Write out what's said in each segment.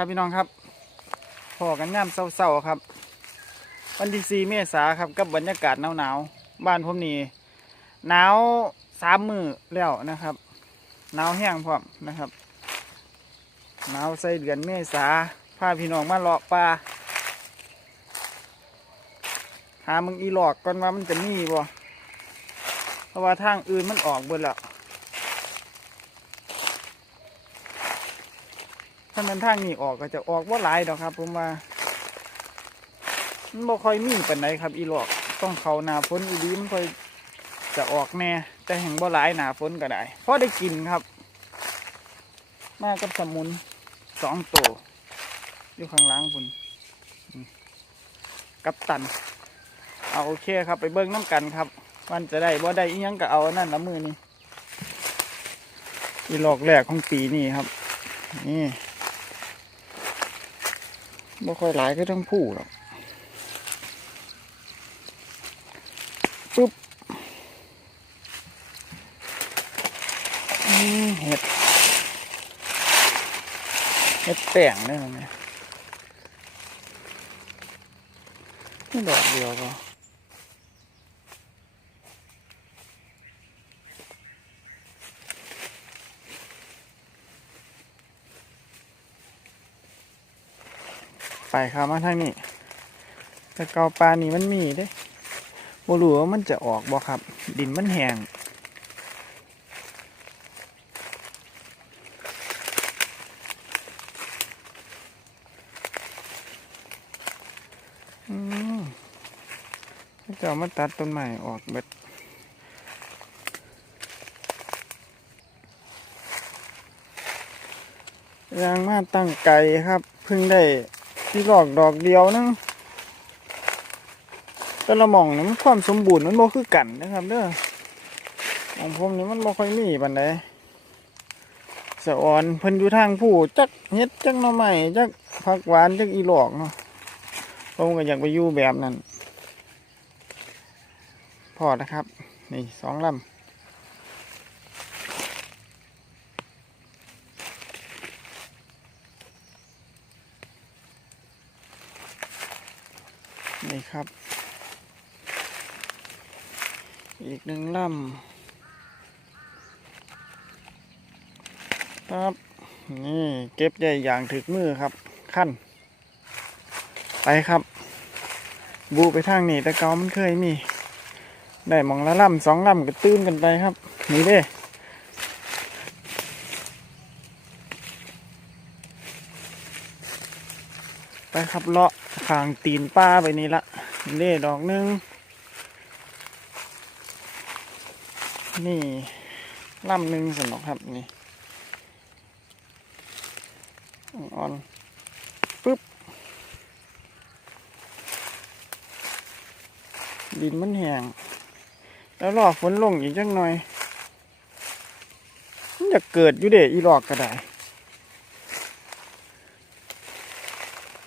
ครับพี่น้องครับพอกันย่ำเศร้าๆครับ วันที่สี่เมษาครับกับบรรยากาศหนาวๆบ้านผมนี่หนาวสามมือแล้วนะครับหนาวแห้งพร้อมนะครับหนาวใส่เดือนเมษาพาพี่น้องมาเลาะป่าหามึงอีหลอกก่อนว่ามันจะมีบ่เพราะว่าทางอื่นมันออกเบิดแล้ว ถ้ามันทางนี้ออกก็จะออกว่าหลายดอกครับ ผมว่ามันบ่ค่อยมีปานใดครับ อีหลอกต้องเขาหนาฝนอีดีมันค่อยจะออกแน่แต่แห่งบ่หลายหนาฝนก็ได้เพอได้กินครับ มากับสมุนสองตัวอยู่ข้างล่างคุณกับตัน เอาโอเคครับ ไปเบิ้งน้ำกันครับมันจะได้บ่ได้อียังก็เอานั่นละมือนี่อีหลอกแรกของปีนี้ครับ นี่ บ่ค่อยหลายก็ต้องผู้หรอกปุ๊บเห็ดเห็ดแป้งได้ไหมนี่ยนี่ดอกเดียวก็ ไปครับมาทางนี้ แต่เกาปลานี่มันมีเด้บ่รู้ว่ามันจะออกบ่ครับ ดินมันแห้งอืมจะเอามาตัดต้นใหม่ออกเบ็ดยางมาตั้งไก่ครับ เพิ่งได้ ที่ดอกดอกเดียวนึงแต่ละมองนี่มันความสมบูรณ์มันบ่คือกันนะครับเด้อของผมนี่มันบ่ค่อยมีปานใดสะออนเพิ่นอยู่ทางผู้จักเฮ็ดจักหน่อไม้จักผักหวานจักอีหลอกเนาะผมก็อยากไปอยู่แบบนั้นพอนะครับ นี่สองลำ นี่ครับ อีกหนึ่งลำครับ นี่เก็บใหญ่อย่างถึกมือครับขั้น ไปครับ บูไปทางนี้แต่เกามันเคยมี ได้หมองละล่ำสองล่ำก็ตื้นกันไปครับ นี่เด้ไปครับเลาะ ขางตีนป้าไปนี่ละนี่เด้ดอกหนึง นี่ล่ำหนึ่งสนอกครับนี่อ่อนปึ๊บ ดินมันแห้งแล้วรอฝนลงอีกจังหน่อย มันอยากเกิดอยู่เดะอีหลอกก็ได้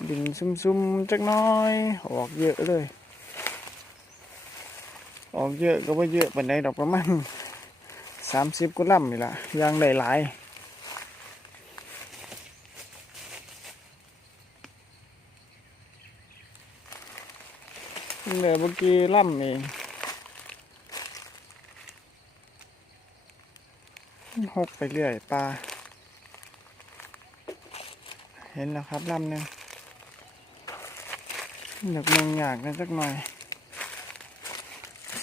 ดินซุ่มๆจักน้อย ออกเยอะเลย ออกเยอะก็ว่าเยอะปานใดดอกประมาณสามสิบกุลัมนี่ละยางหลายๆเหลือเมื่อกี้ล่ำเองหกไปเรื่อยปลา เห็นแล้วครับลำหนึ่ง เหลือกมองอยากนะสักหน่อย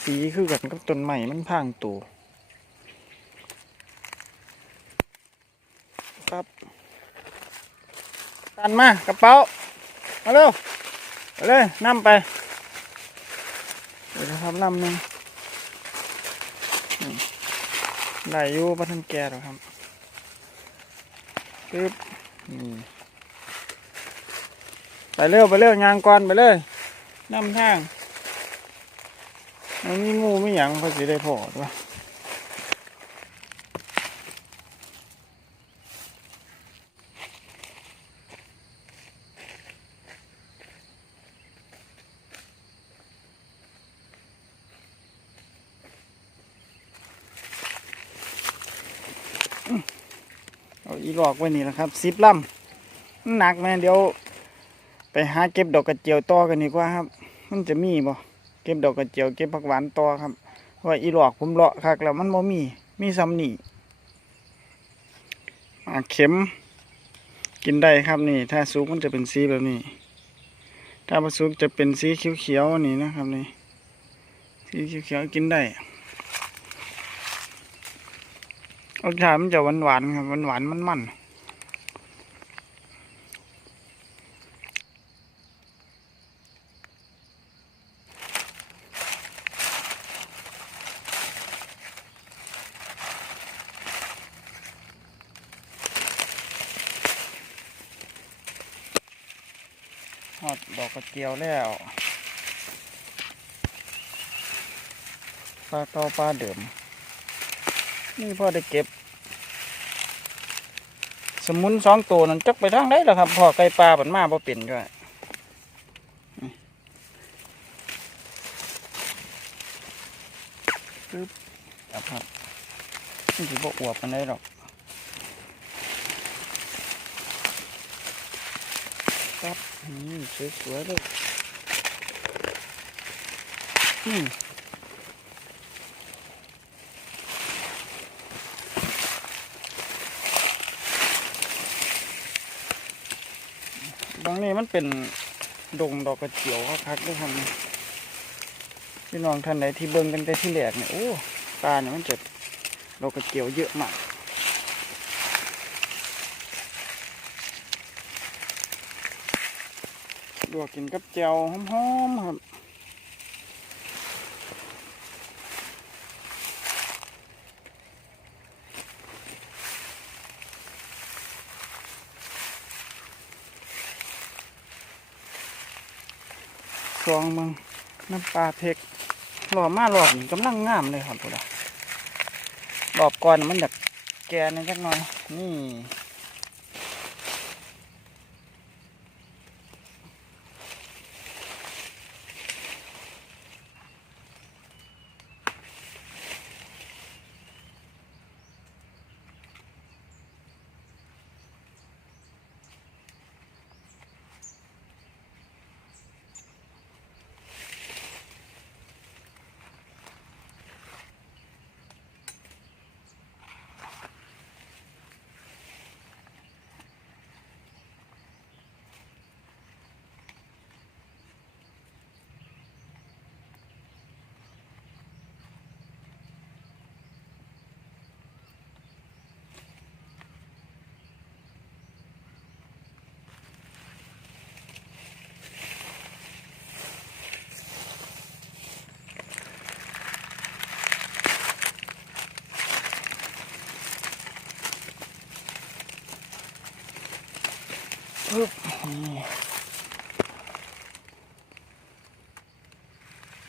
สีคือกันกับต้นใหม่มันพรางตูครับตันมากระเป๋า มาเร็วมาเลยนั่มไปเดี๋ยวครับลำหนึ่งนี่ได้อยู่ปะทันแก่หรอครับปึ๊บนี่ ไปเร็วไปเร็วยางก่อนไปเลยนำทางมันมีงูไม่หยังเขาสิได้พอด้วยเอาอีหลอกไว้นี่แหละครับสิบลมันหนักแม่เดี๋ยว ไปหาเก็บดอกกระเจียวต่อกันดีกว่าครับ มันจะมีบ่เก็บดอกกระเจียวเก็บผักหวานต่อครับว่าอีหลอกผมเลาะคักแล้วมันบ่มีมีซ้ำนี่อ่าเข็ม กินได้ครับนี่ ถ้าซุกมันจะเป็นสีแบบนี้ ถ้าบ่ซุกจะเป็นสีเขียวๆนี่นะครับนี่สีเขียวๆกินได้รสชาติมันจะหวานๆครับหวานๆมันๆ ห อดดอกกระเจียวแล้วปลาต่อปลาเดิม นี่พ่อได้เก็บ สมุนสองตัวนั้นจักไปทางไหนล่ะครับพ่อไก่ปลาบันมาบ่เป็นด้วยปึ๊บครับครับนี่สิบ่อวบมันได้หรอกครับ นี่สวยๆเลยอืมบางนี้มันเป็นดงดอกกระเจียวคักด้วยครับพี่น้องท่านใดที่เบิ่งกันแต่ที่แรกเนี่ยโอ้ปลาเนี่ยมันจะดอกกระเจียวเยอะมาก ลวกกินกับแจ่วหอมๆครับซองมึงน้ำปลาเทกหล่อมาหล่อบนี่กำลังงามเลยครับพุทธะหลอบก่อนมันแบบแก่นิดหน่อยนี่ ปึ๊บนี่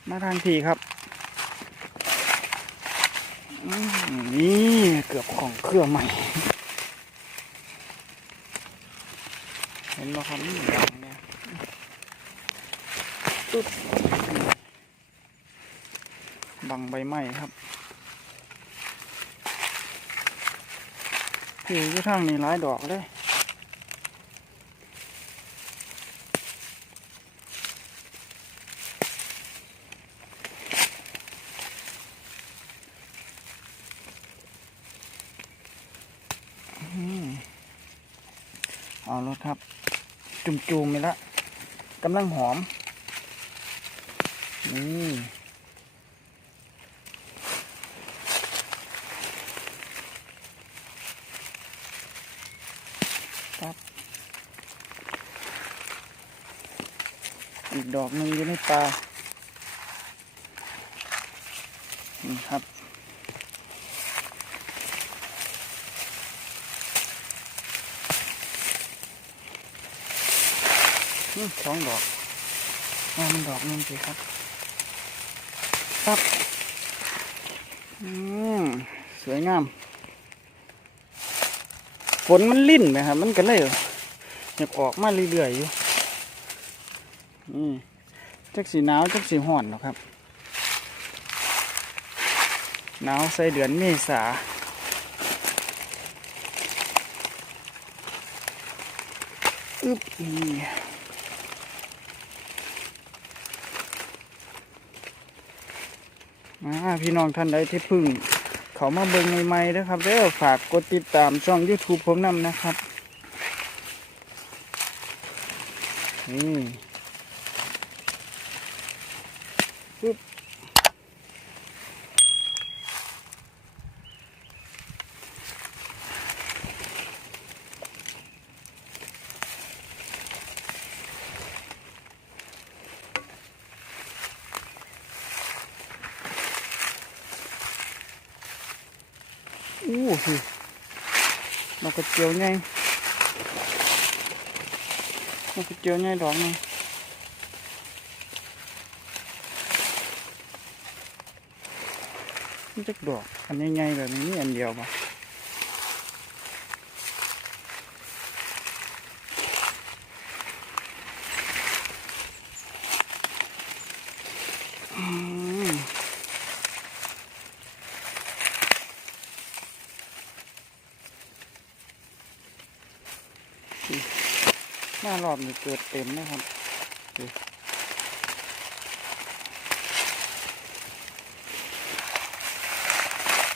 มาทางทีครับอืมนี่เกือบของเครื่องใหม่ เห็นไหมครับนี่ดังเนี่ยปึ๊บบังใบไม้ครับพี่อยู่ทางนี้หลายดอกเลย เอาแล้วครับ จุ่มๆไปละกำลังหอม นี่ครับอีกดอกหนึ่งอยู่ในปลานี่ครับ สองดอกอ่ามันดอกนึงสิครับครับอืมสวยงามฝนมันลิ่นไหมครับ มันก็เลยอยากออกมาเรื่อยๆอยู่นี่จักสีหนาวจักสีห่อนหรอครับหนาวใส่เดือนเมษาอึบนี่มา พี่น้องท่านใดที่พึ่ง เขามาเบิ่งใหม่ๆนะครับเด้อฝากกดติดตามช่อง YouTube ผมนำนะครับ นี่ปึ๊บ อู้หูดอกกระเจียวไงดอกกระเจียวไงดอกหนึงมันจะดอก อันใหญ่ๆแบบนี้อันเดียวปะ นี่เกิดเต็มนะครับ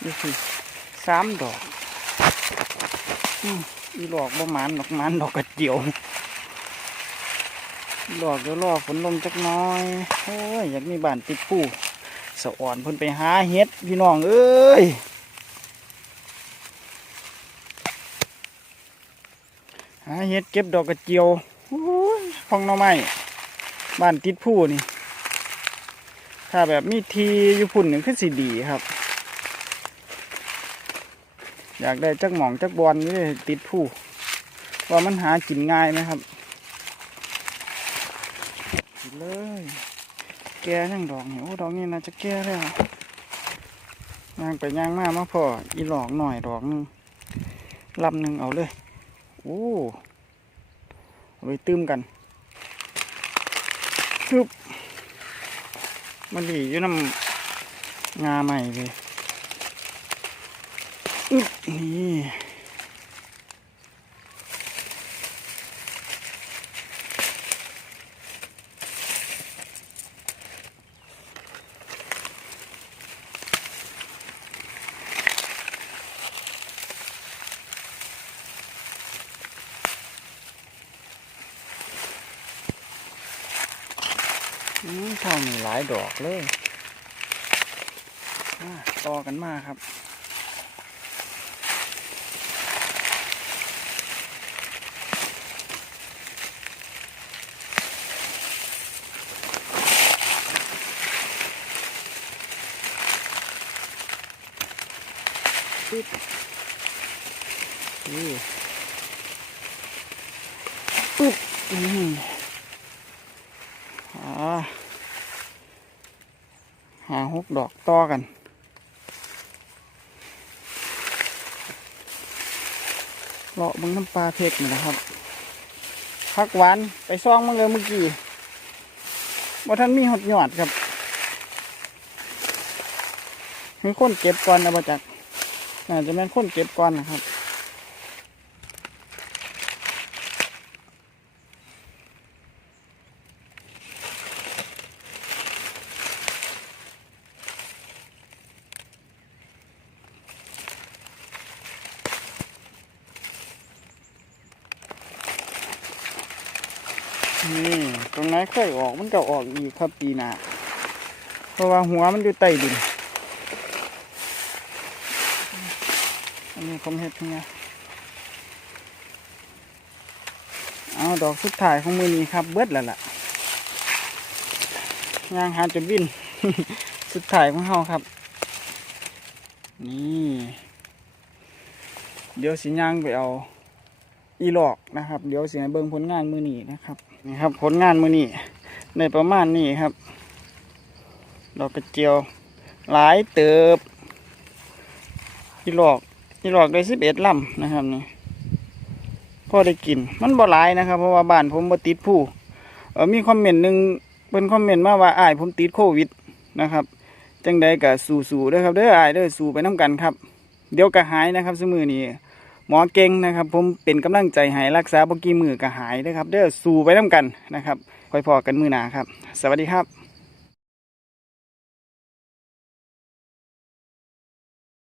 นี่คือสามดอกอืมอีดอกบ่หมานดอกมานดอกกระเจียวอีดอกเดี๋ยวรอฝนลงจักน้อย โอ้ย อยากมีบ้านติดผู้สะอ่อนเพิ่นไปหาเฮ็ด พี่น้อง เอ้ยหาเฮ็ดเก็บดอกกระเจียว โอ้ยฟองหน่อไม้บ้านติดผู้นี่ ถ้าแบบมีทีอยู่พุ่นหนี่คือสิดีครับ อยากได้จักหมองจักบอลนี่ติดผู้ว่ามันหากินง่ายไหมครับกินเลย แกยังดอกนี่โอ้ดอกนี่น่าจะแก่แล้วย่างไปย่างมากมาพออีหลอกหน่อยดอกหนึงลำหนึ่งเอาเลย โอ้ไปตื้มกัน ซึบมันดีอยู่น้ำงาใหม่เลยนี่ บนี่อืมเท่ามีหลายดอกเลยต่อกันมาครับปึ๊บนี่ปึ๊บนี่อ่ หาหกดอกต่อกัน เลาะมึงน้ำปลาเพกนี่นะครับพักหวานไปซ่องมาเลยเมื่อกี้ว่าท่านมีหดหยอดครับมีคนเก็บก่อนนะมาจากน่าจะเป็นคนเก็บก่อนนะครับ นี่ตรงไหนเคยออกมันก็ออกอีกครับปีหน้าเพราะว่าหัวมันอยู่ใต้ดินอันนี้ผมเห็ดไงเอาดอกสุดท้ายของมือนี้ครับ เบิดแล้วล่ะยางหาจนบิน สุดท้ายของเฮาครับ นี่ เดี๋ยวสิย่างไปเอาอีหลอกนะครับ เดี๋ยวสิให้เบิ่งผลงานมือนี้นะครับ นี่ครับผลงานมือนี้ในประมาณนี้ครับ ดอกกระเจียว หลายเติบอีหลอกที่หลอกได้สิบเอ็ดลำนะครับนี่พ่อได้กิน มันบ่หลายนะครับ เพราะว่าบ้านผมบ่ติดผู้เออมีคอมเมนต์หนึ่งเป็นคอมเมนต์มาว่าอ้ายผมติดโควิดนะครับจังใดก็สู้ๆด้อครับเด้ออ้ายเด้อสู้ไปน้กันครับ เดี๋ยวก็หายนะครับสมือนี้ หมอเก่งนะครับ ผมเป็นกำลังใจให้รักษาบกีมือก็หายนะครับ เด้อสู้ไปน้ากันนะครับคอยพอกันมือหนาครับ สวัสดีครับ